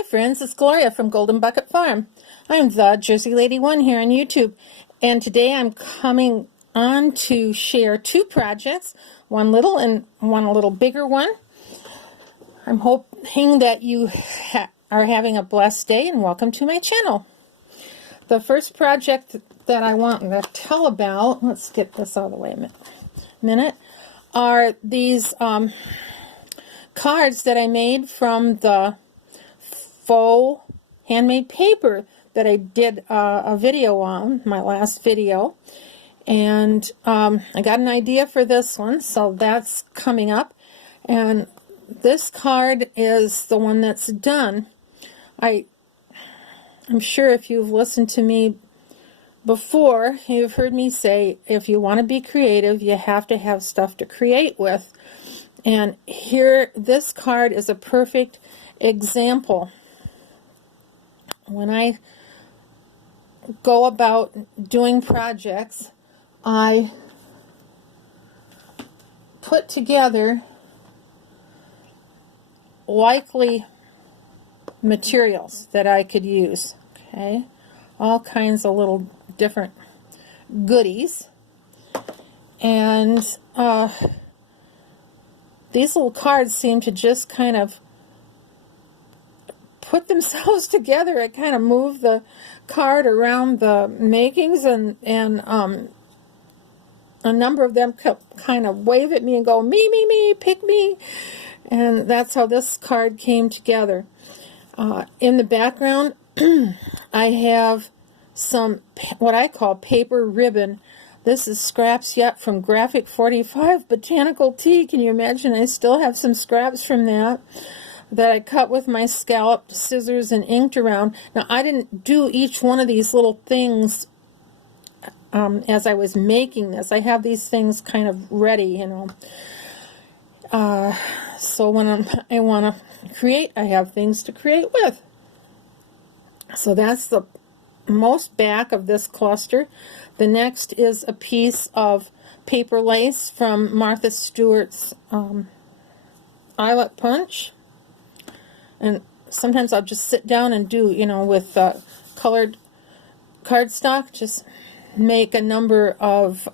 Hi friends, it's Gloria from Golden Bucket Farm. I'm the Jersey Lady One here on YouTube, and today I'm coming on to share two projects, one little and one a little bigger one. I'm hoping that you are having a blessed day, and welcome to my channel. The first project that I want to tell about, let's get this out of the way a minute, are these cards that I made from the faux handmade paper that I did a video on, my last video. And I got an idea for this one, so that's coming up. And this card is the one that's done. I'm sure if you've listened to me before, you've heard me say, if you want to be creative, you have to have stuff to create with. And here, this card is a perfect example. When I go about doing projects, I put together likely materials that I could use. Okay, all kinds of little different goodies. And these little cards seem to just kind of put themselves together. I kind of move the card around the makings, and a number of them kind of wave at me and go, me, me, me, pick me. And that's how this card came together. In the background, I have some, what I call paper ribbon. This is scraps yet from Graphic 45 Botanical Tea. Can you imagine? I still have some scraps from that I cut with my scalloped scissors and inked around. Now, I didn't do each one of these little things as I was making this. I have these things kind of ready, you know. So when I want to create, I have things to create with. So that's the most back of this cluster. The next is a piece of paper lace from Martha Stewart's Eyelet Punch. And sometimes I'll just sit down and do, you know, with colored cardstock, just make a number of,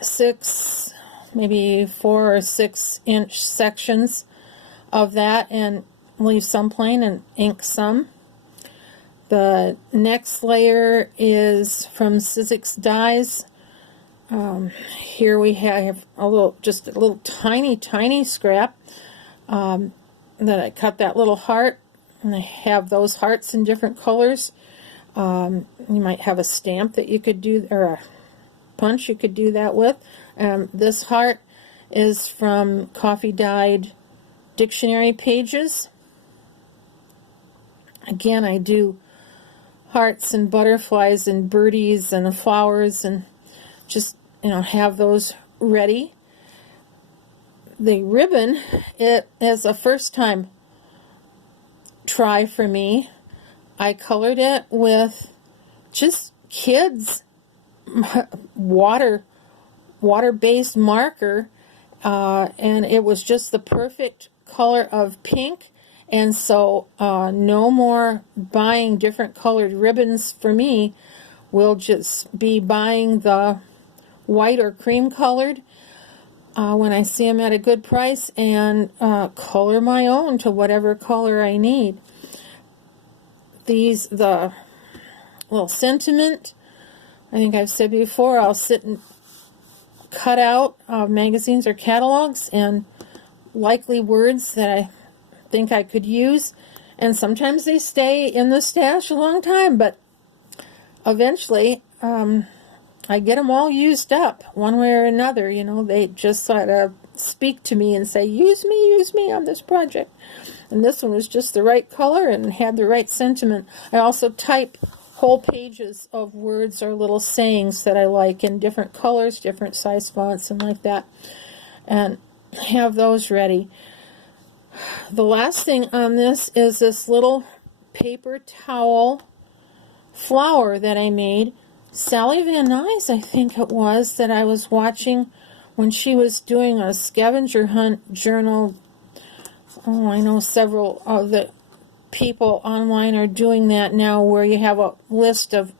6, maybe 4 or 6 inch sections of that, and leave some plain and ink some. The next layer is from Sizzix Dies. Here we have just a little tiny scrap. That I cut that little heart, and I have those hearts in different colors. You might have a stamp that you could do, or a punch you could do that with. This heart is from Coffee Dyed Dictionary Pages. Again, I do hearts and butterflies and birdies and flowers, and just, you know, have those ready. The ribbon, it is a first time try for me. I colored it with just kids water-based marker, and it was just the perfect color of pink. And so no more buying different colored ribbons for me. We'll just be buying the white or cream colored when I see them at a good price, and color my own to whatever color I need. The little sentiment, I think I've said before, I'll sit and cut out magazines or catalogs and likely words that I think I could use, and sometimes they stay in the stash a long time, but eventually I get them all used up one way or another. You know, they just sort of speak to me and say, use me on this project. And this one was just the right color and had the right sentiment. I also type whole pages of words or little sayings that I like in different colors, different size fonts, and like that, and have those ready. The last thing on this is this little paper towel flower that I made. Sally Van Nuys, I think it was, that I was watching when she was doing a scavenger hunt journal I know several of the people online are doing that now, where you have a list of,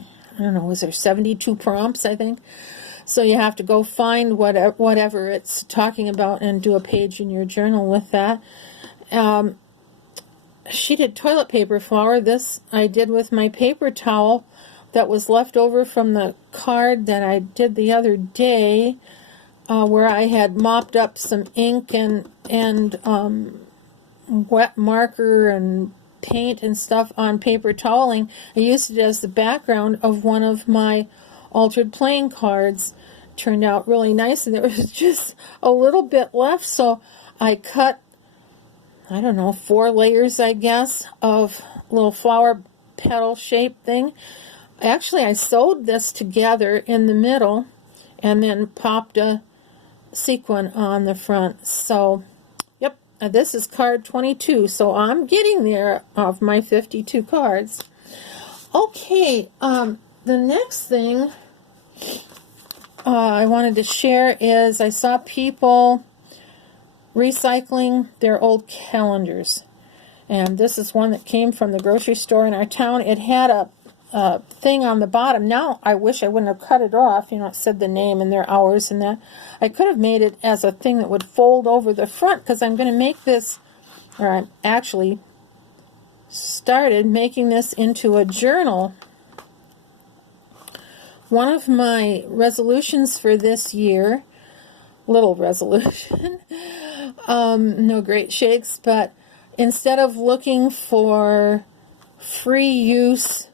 I don't know, was there 72 prompts, I think? So you have to go find whatever it's talking about and do a page in your journal with that. Sheeted toilet paper flower. This I did with my paper towel that was left over from the card that I did the other day, where I had mopped up some ink and wet marker and paint and stuff on paper toweling. I used it as the background of one of my altered playing cards. Turned out really nice, and there was just a little bit left, so I cut, I don't know, 4 layers, I guess, of little flower petal shaped thing. Actually, I sewed this together in the middle and then popped a sequin on the front. So, yep, this is card 22, so I'm getting there of my 52 cards. Okay, the next thing I wanted to share is I saw people recycling their old calendars. And this is one that came from the grocery store in our town. It had a thing on the bottom. Now, I wish I wouldn't have cut it off. You know, it said the name and their hours and that. I could have made it as a thing that would fold over the front, because I'm going to make this, or I actually started making this into a journal. One of my resolutions for this year, little resolution, no great shakes, but instead of looking for free use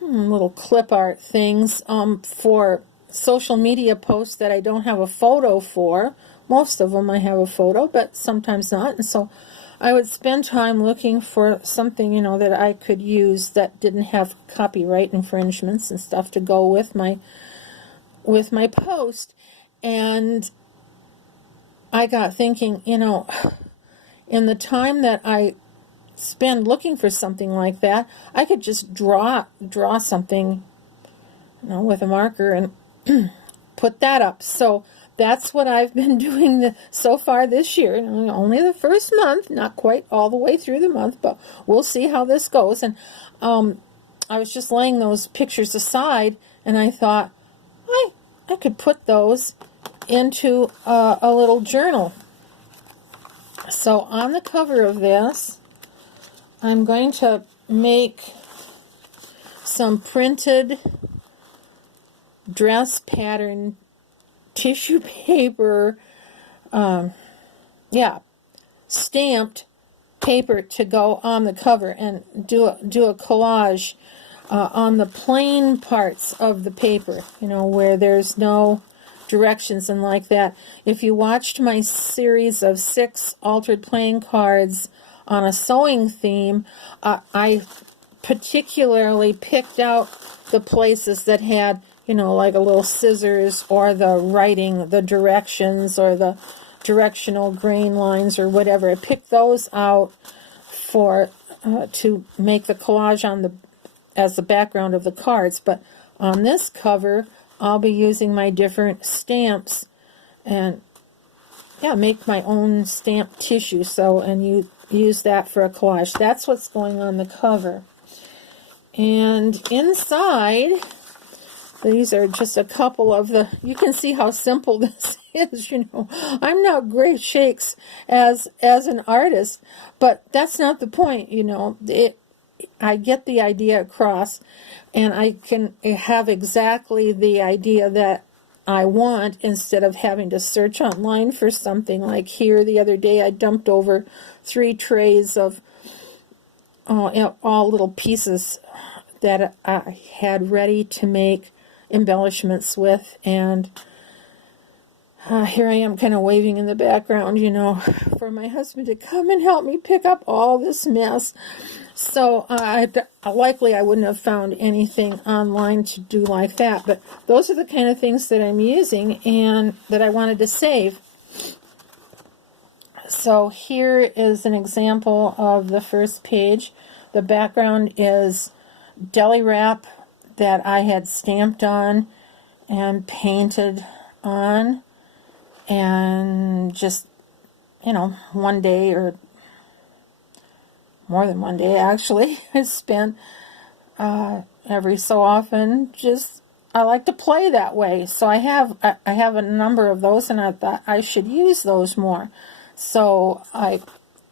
little clip art things for social media posts that I don't have a photo for, most of them I have a photo, but sometimes not, and so I would spend time looking for something, you know, that I could use that didn't have copyright infringements and stuff to go with my post. And I got thinking, you know, in the time that I spend looking for something like that, I could just draw something, you know, with a marker and put that up. So that's what I've been doing so far this year. Only the first month, not quite all the way through the month, but we'll see how this goes. And I was just laying those pictures aside, and I thought, I could put those into a little journal. So on the cover of this, I'm going to make some printed dress pattern tissue paper, stamped paper to go on the cover, and do a collage on the plain parts of the paper, you know, where there's no directions and like that. If you watched my series of 6 altered playing cards on a sewing theme, I particularly picked out the places that had, you know, like a little scissors, or the writing, the directions, or the directional grain lines, or whatever. I picked those out for to make the collage as the background of the cards. But on this cover, I'll be using my different stamps and make my own stamped tissue. So, and you use that for a collage. That's what's going on the cover. And inside, these are just a couple of you can see how simple this is, you know. I'm not great shakes as an artist, but that's not the point, you know. I get the idea across, and I can have exactly the idea that I want, instead of having to search online for something. Like here the other day, I dumped over 3 trays of all little pieces that I had ready to make embellishments with, and here I am kind of waving in the background, you know, for my husband to come and help me pick up all this mess. So likely I wouldn't have found anything online to do like that, but those are the kind of things that I'm using and that I wanted to save. So here is an example of the first page. The background is deli wrap that I had stamped on and painted on, and just one day or more than one day actually, I spent every so often I like to play that way. So I have a number of those, and I thought I should use those more. So I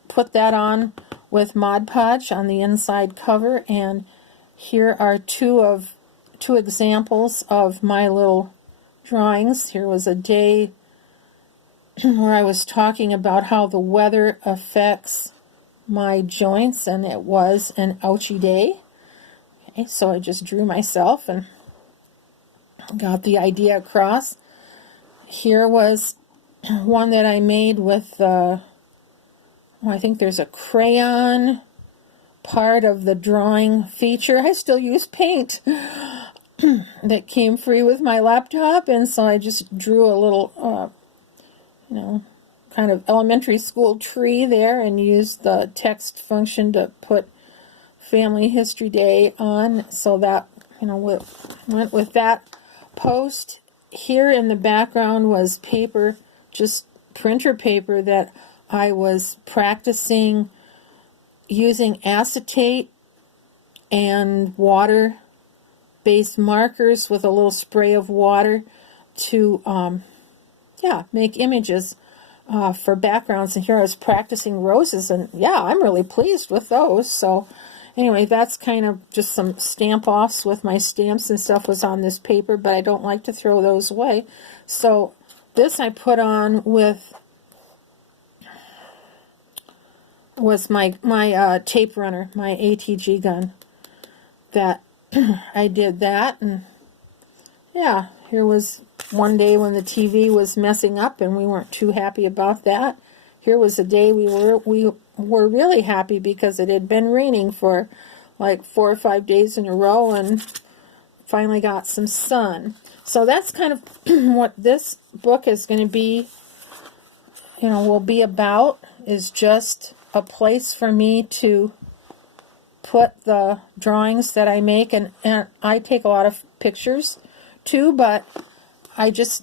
put that on with Mod Podge on the inside cover, and here are two examples of my little drawings. Here was a day where I was talking about how the weather affects my joints, and it was an ouchy day. Okay, so I just drew myself and got the idea across. Here was one that I made with I think there's a crayon part of the drawing feature. I still use paint that came free with my laptop, and so I just drew a little kind of elementary school tree there and used the text function to put Family History Day on, so that went with that post. Here in the background was paper, just printer paper, that I was practicing using acetate and water-based markers with a little spray of water to make images for backgrounds. And here I was practicing roses, and I'm really pleased with those. So anyway, that's kind of just some stamp-offs with my stamps and stuff was on this paper, but I don't like to throw those away. So this I put on with my tape runner, my ATG gun. That I did that, and here was one day when the TV was messing up and we weren't too happy about that. Here was a day we were really happy because it had been raining for like 4 or 5 days in a row and finally got some sun. So that's kind of what this book is going to be, will be about, is just a place for me to put the drawings that I make, and I take a lot of pictures too, but I just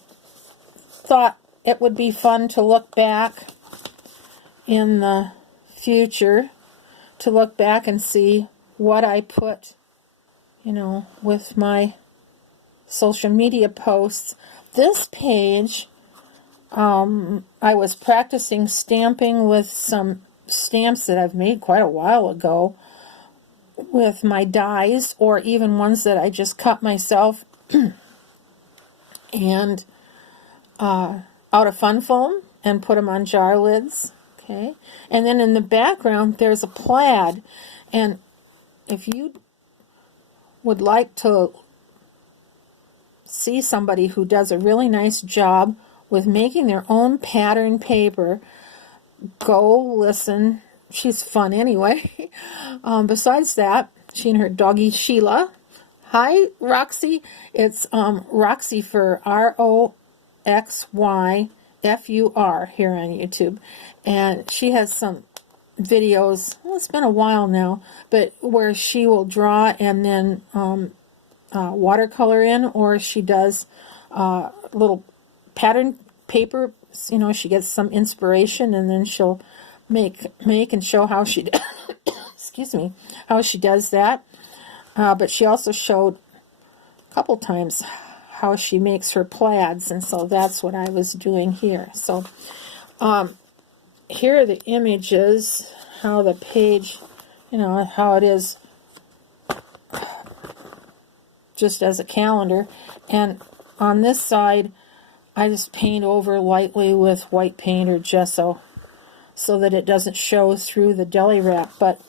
thought it would be fun to look back in the future, to look back and see what I put, with my social media posts. This page, I was practicing stamping with some stamps that I've made quite a while ago with my dies, or even ones that I just cut myself and out of fun foam and put them on jar lids. Okay, and then in the background there's a plaid, and if you would like to see somebody who does a really nice job with making their own pattern paper, go listen. She's fun anyway. Besides that, she and her doggie Sheila. Hi, Roxy. It's Roxy for ROXYFUR here on YouTube. And she has some videos, well, it's been a while now, but where she will draw and then watercolor in, or she does little pattern paper. She gets some inspiration and then she'll make and show how she excuse me, how she does that. But she also showed a couple times how she makes her plaids, and so that's what I was doing here. So here are the images, how the page, how it is just as a calendar. And on this side, I just paint over lightly with white paint or gesso so that it doesn't show through the deli wrap. But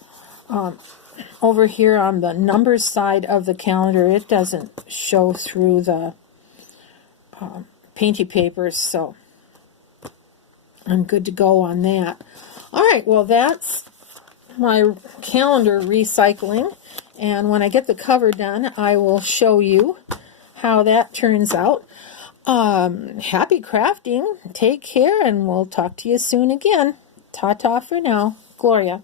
over here on the numbers side of the calendar, it doesn't show through the painty papers, so I'm good to go on that. All right, well, that's my calendar recycling, and when I get the cover done, I will show you how that turns out. Happy crafting. Take care, and we'll talk to you soon again. Ta-ta for now. Gloria.